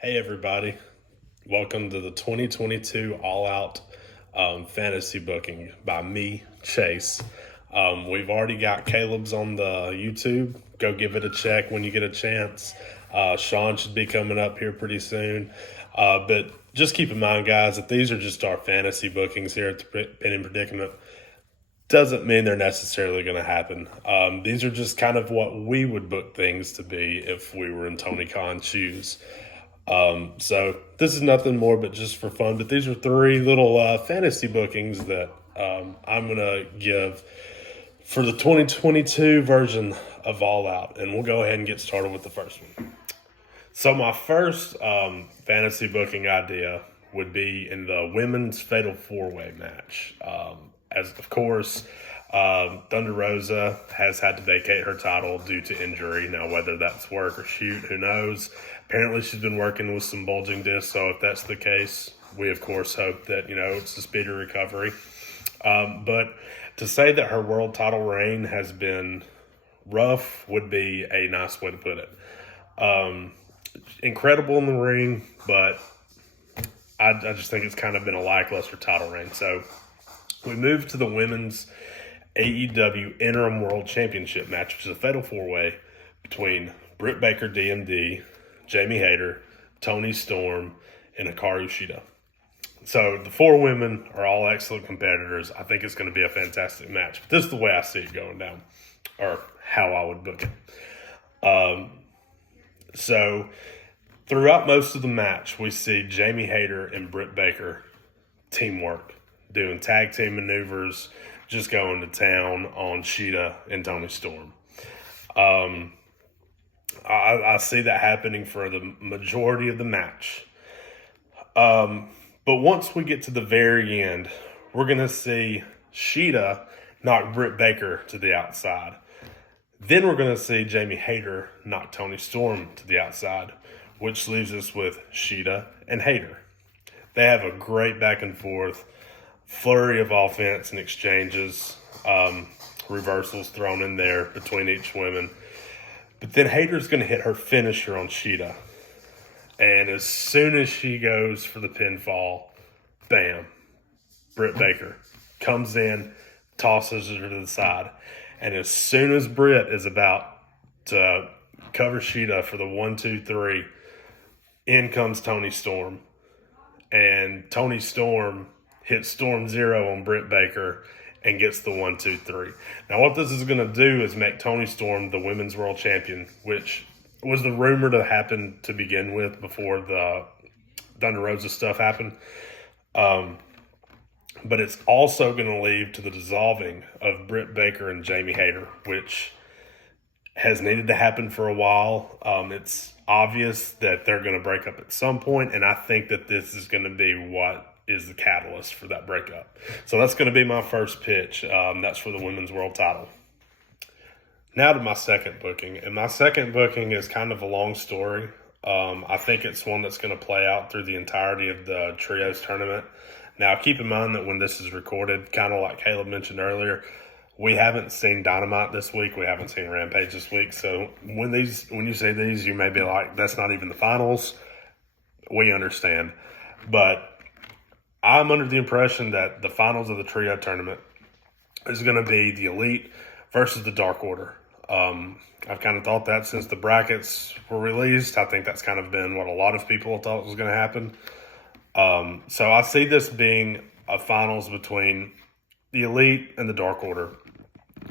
Hey everybody, welcome to the 2022 All Out Fantasy Booking by me, Chase. We've already got Caleb's on the YouTube. Go give it a check when you get a chance. Sean should be coming up here pretty soon. But just keep in mind, guys, that these are just our fantasy bookings here at the Penny Predicament. Doesn't mean they're necessarily going to happen. These are just kind of what we would book things to be if we were in Tony Khan's shoes. So this is nothing more but just for fun. But these are three little fantasy bookings that I'm going to give for the 2022 version of All Out. And we'll go ahead and get started with the first one. So my first fantasy booking idea would be in the women's Fatal 4-Way match. As of course, Thunder Rosa has had to vacate her title due to injury. Now, whether that's work or shoot, who knows? Apparently, she's been working with some bulging discs, so if that's the case, we of course hope that, it's a speedy recovery. But to say that her world title reign has been rough would be a nice way to put it. Incredible in the ring, but I just think it's kind of been a lackluster title reign. So we move to the women's AEW Interim World Championship match, which is a Fatal 4-Way between Britt Baker, DMD, Jamie Hayter, Toni Storm, and Hikaru Shida. So the four women are all excellent competitors. I think it's going to be a fantastic match. But this is the way I see it going down, or how I would book it. So throughout most of the match, we see Jamie Hayter and Britt Baker teamwork, doing tag team maneuvers, just going to town on Shida and Toni Storm. I see that happening for the majority of the match. But once we get to the very end, we're going to see Shida knock Britt Baker to the outside. Then we're going to see Jamie Hayter knock Toni Storm to the outside, which leaves us with Shida and Hayter. They have a great back and forth, flurry of offense and exchanges, reversals thrown in there between each woman. But then Hayter's going to hit her finisher on Shida. And as soon as she goes for the pinfall, bam, Britt Baker comes in, tosses her to the side. And as soon as Britt is about to cover Shida for the 1-2-3, in comes Toni Storm. And Toni Storm hits Storm Zero on Britt Baker and gets the 1-2-3. Now, what this is going to do is make Toni Storm the women's world champion, which was the rumor to happen to begin with before the Thunder Rosa stuff happened. But it's also going to lead to the dissolving of Britt Baker and Jamie Hayter, which has needed to happen for a while. It's obvious that they're going to break up at some point, and I think that this is going to be what is the catalyst for that breakup. So that's going to be my first pitch. That's for the women's world title. Now to my second booking. And my second booking is kind of a long story. I think it's one that's going to play out through the entirety of the Trios tournament. Now, keep in mind that when this is recorded, kind of like Caleb mentioned earlier, we haven't seen Dynamite this week. We haven't seen Rampage this week. So when you say these, you may be like, that's not even the finals. We understand. But I'm under the impression that the finals of the Trio tournament is going to be the Elite versus the Dark Order. I've kind of thought that since the brackets were released. I think that's kind of been what a lot of people thought was going to happen. So I see this being a finals between the Elite and the Dark Order.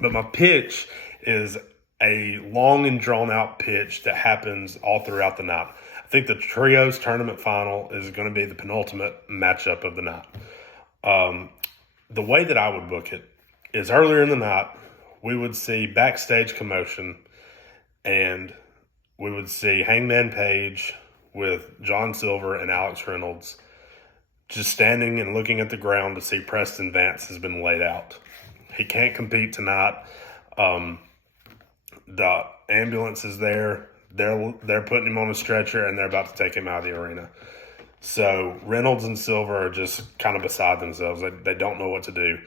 But my pitch is a long and drawn-out pitch that happens all throughout the night. I think the Trios tournament final is going to be the penultimate matchup of the night. The way that I would book it is earlier in the night, we would see backstage commotion, and we would see Hangman Page with John Silver and Alex Reynolds just standing and looking at the ground to see Preston Vance has been laid out. He can't compete tonight. The ambulance is there. They're putting him on a stretcher, and they're about to take him out of the arena. So Reynolds and Silver are just kind of beside themselves. They don't know what to do.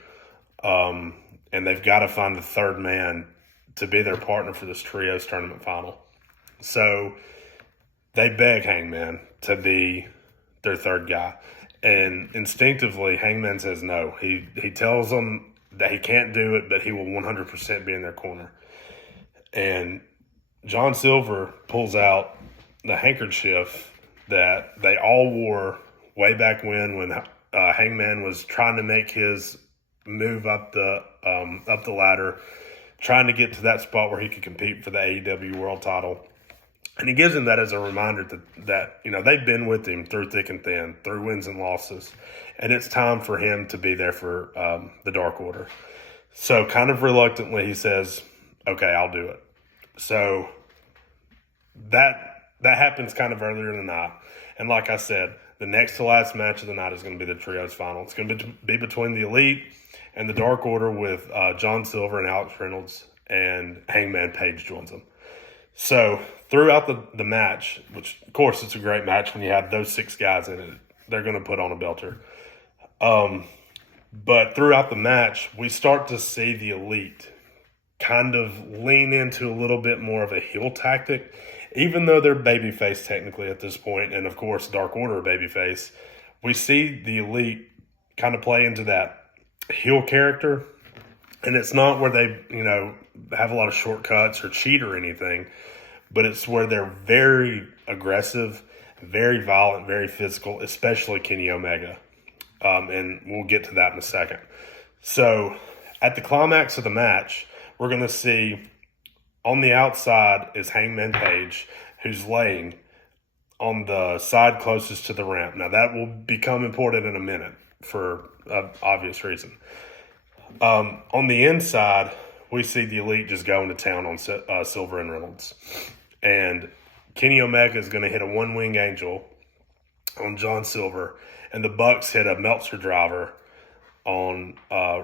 And they've got to find a third man to be their partner for this Trios tournament final. So they beg Hangman to be their third guy. And instinctively, Hangman says no. He tells them that he can't do it, but he will 100% be in their corner. And John Silver pulls out the handkerchief that they all wore way back when Hangman was trying to make his move up the ladder, trying to get to that spot where he could compete for the AEW World Title. And he gives him that as a reminder that they've been with him through thick and thin, through wins and losses, and it's time for him to be there for the Dark Order. So kind of reluctantly, he says, "Okay, I'll do it." So that happens kind of earlier in the night, and like I said, the next to last match of the night is going to be the Trios final. It's going to be between the Elite and the Dark Order with John Silver and Alex Reynolds, and Hangman Page joins them. So throughout the match, which of course it's a great match when you have those 6 guys in it, they're going to put on a belter. But throughout the match, we start to see the Elite kind of lean into a little bit more of a heel tactic, even though they're babyface technically at this point, and of course Dark Order babyface. We see the Elite kind of play into that heel character, and it's not where they have a lot of shortcuts or cheat or anything, but it's where they're very aggressive, very violent, very physical, especially Kenny Omega. And we'll get to that in a second. So at the climax of the match, we're going to see on the outside is Hangman Page, who's laying on the side closest to the ramp. Now that will become important in a minute for obvious reason. On the inside, we see the Elite just going to town on Silver and Reynolds. And Kenny Omega is going to hit a one-wing angel on John Silver, and the Bucks hit a Meltzer driver on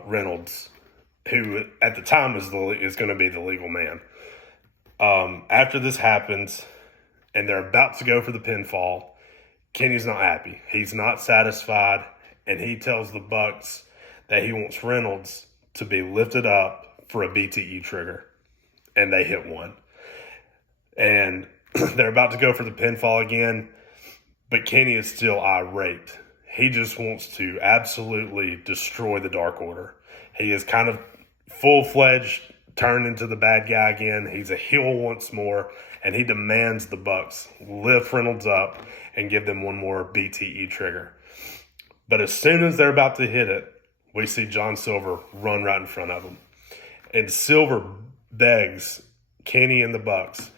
Reynolds, who at the time is going to be the legal man. After this happens, and they're about to go for the pinfall, Kenny's not happy. He's not satisfied, and he tells the Bucks that he wants Reynolds to be lifted up for a BTE trigger, and they hit one. And they're about to go for the pinfall again, but Kenny is still irate. He just wants to absolutely destroy the Dark Order. He is kind of full-fledged turned into the bad guy again. He's a heel once more, and he demands the Bucks lift Reynolds up and give them one more BTE trigger. But as soon as they're about to hit it, we see John Silver run right in front of him. And Silver begs Kenny and the Bucks,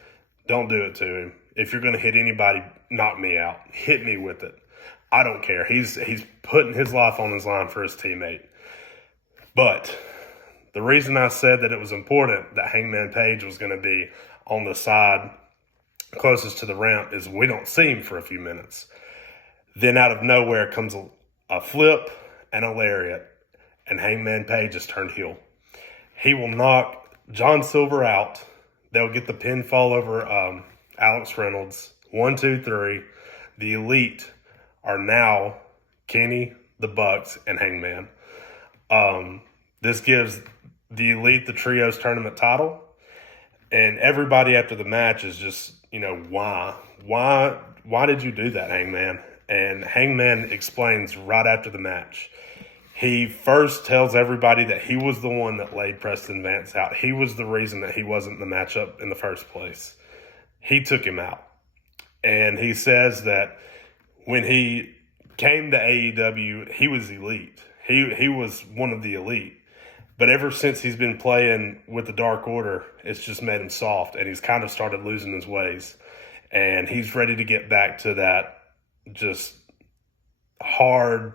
don't do it to him. If you're going to hit anybody, knock me out. Hit me with it. I don't care. He's putting his life on his line for his teammate. But the reason I said that it was important that Hangman Page was going to be on the side closest to the ramp is we don't see him for a few minutes. Then out of nowhere comes a flip and a lariat, and Hangman Page is turned heel. He will knock John Silver out. They'll get the pinfall over Alex Reynolds. 1, 2, 3. The Elite are now Kenny, the Bucks, and Hangman. This gives the Elite the Trios tournament title. And everybody after the match is just, why? Why did you do that, Hangman? And Hangman explains right after the match. He first tells everybody that he was the one that laid Preston Vance out. He was the reason that he wasn't in the matchup in the first place. He took him out. And he says that when he came to AEW, he was elite. He was one of the elite. But ever since he's been playing with the Dark Order, it's just made him soft, and he's kind of started losing his ways. And he's ready to get back to that just hard,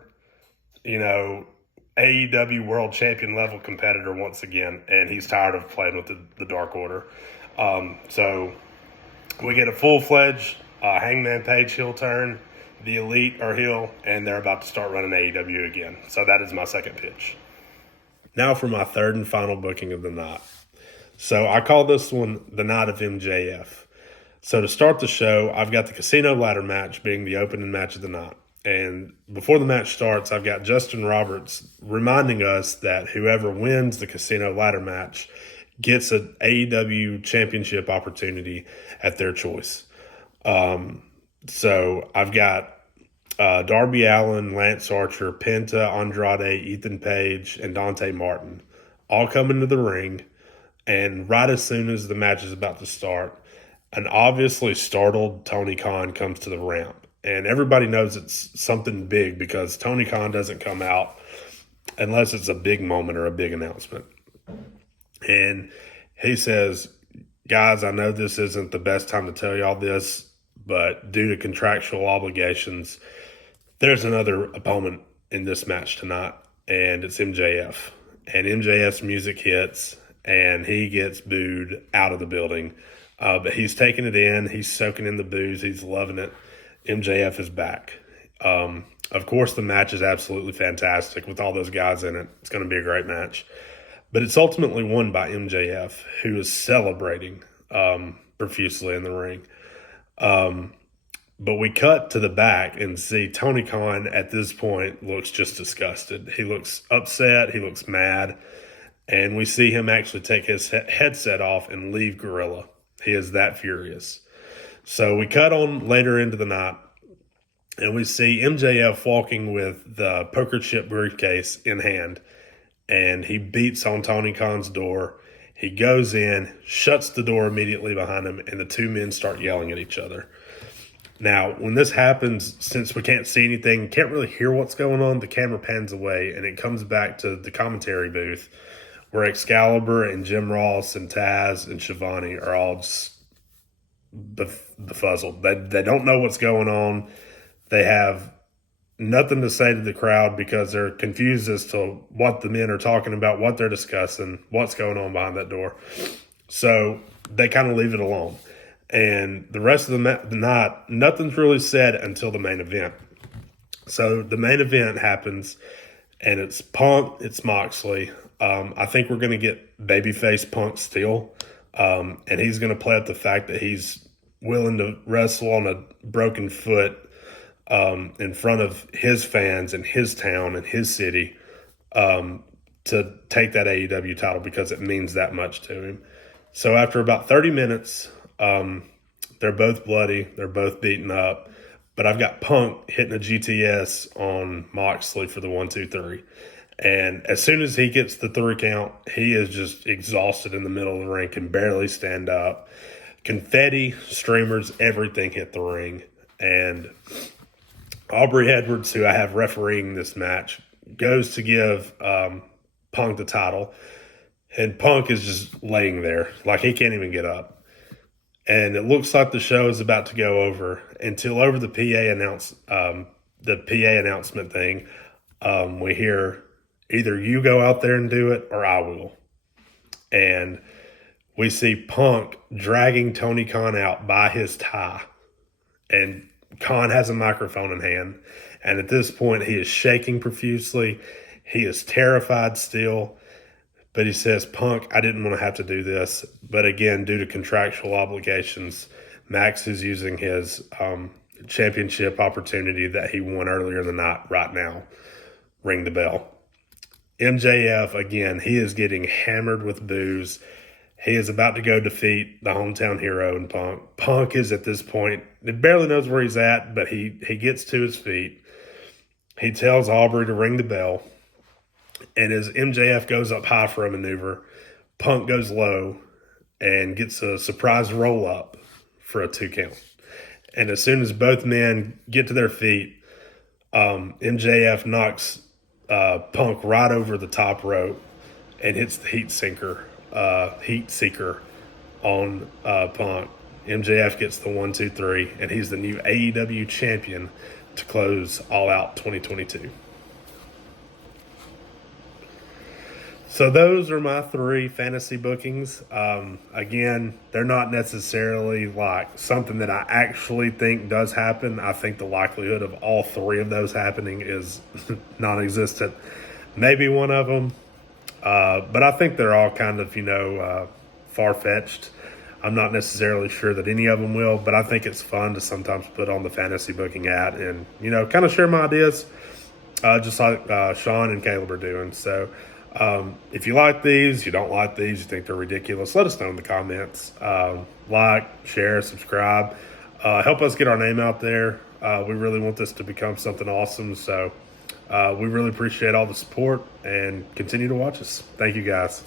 AEW World Champion level competitor once again, and he's tired of playing with the Dark Order. So we get a full-fledged Hangman Page heel turn. The Elite are heel, and they're about to start running AEW again. So that is my second pitch. Now for my third and final booking of the night. So I call this one the Knight of MJF. So to start the show, I've got the Casino Ladder match being the opening match of the night. And before the match starts, I've got Justin Roberts reminding us that whoever wins the Casino Ladder match gets an AEW championship opportunity at their choice. So I've got Darby Allin, Lance Archer, Penta, Andrade, Ethan Page, and Dante Martin all come into the ring. And right as soon as the match is about to start, an obviously startled Tony Khan comes to the ramp. And everybody knows it's something big because Tony Khan doesn't come out unless it's a big moment or a big announcement. And he says, guys, I know this isn't the best time to tell y'all this, but due to contractual obligations, there's another opponent in this match tonight, and it's MJF. And MJF's music hits, and he gets booed out of the building. But he's taking it in. He's soaking in the boos. He's loving it. MJF is back. Of course, the match is absolutely fantastic with all those guys in it. It's going to be a great match. But it's ultimately won by MJF, who is celebrating profusely in the ring. But we cut to the back and see Tony Khan at this point looks just disgusted. He looks upset. He looks mad. And we see him actually take his headset off and leave Gorilla. He is that furious. So we cut on later into the night, and we see MJF walking with the poker chip briefcase in hand, and he beats on Tony Khan's door. He goes in, shuts the door immediately behind him, and the two men start yelling at each other. Now, when this happens, since we can't see anything, can't really hear what's going on, the camera pans away, and it comes back to the commentary booth where Excalibur and Jim Ross and Taz and Shivani are all just befuzzled. They don't know what's going on. They have nothing to say to the crowd because they're confused as to what the men are talking about, what they're discussing, what's going on behind that door. So they kind of leave it alone. And the rest of the night, nothing's really said until the main event. So the main event happens, and it's Punk, it's Moxley. I think we're going to get babyface Punk still, and he's going to play up the fact that he's willing to wrestle on a broken foot in front of his fans in his town and his city to take that AEW title because it means that much to him. So after about 30 minutes, they're both bloody, they're both beaten up, but I've got Punk hitting a GTS on Moxley for the 1-2-3. And as soon as he gets the 3 count, he is just exhausted in the middle of the ring, can barely stand up. Confetti, streamers, everything hit the ring. And Aubrey Edwards, who I have refereeing this match, goes to give Punk the title. And Punk is just laying there, like he can't even get up. And it looks like the show is about to go over until over the PA announcement thing, we hear either you go out there and do it or I will. And we see Punk dragging Tony Khan out by his tie. And Khan has a microphone in hand. And at this point, he is shaking profusely. He is terrified still. But he says, Punk, I didn't want to have to do this. But again, due to contractual obligations, Max is using his championship opportunity that he won earlier in the night right now. Ring the bell. MJF, again, he is getting hammered with boos. He is about to go defeat the hometown hero in Punk. Punk is at this point, he barely knows where he's at, but he gets to his feet. He tells Aubrey to ring the bell. And as MJF goes up high for a maneuver, Punk goes low and gets a surprise roll up for a 2 count. And as soon as both men get to their feet, MJF knocks Punk right over the top rope and hits the heat seeker on Punk. MJF gets the 1-2-3, and he's the new AEW champion to close All Out 2022. So those are my 3 fantasy bookings. Again, they're not necessarily like something that I actually think does happen. I think the likelihood of all 3 of those happening is non-existent. Maybe one of them. But I think they're all kind of, far-fetched. I'm not necessarily sure that any of them will, but I think it's fun to sometimes put on the fantasy booking hat and, kind of share my ideas, just like Sean and Caleb are doing. So if you like these, you don't like these, you think they're ridiculous, let us know in the comments. Like, share, subscribe. help us get our name out there. We really want this to become something awesome. So we really appreciate all the support and continue to watch us. Thank you, guys.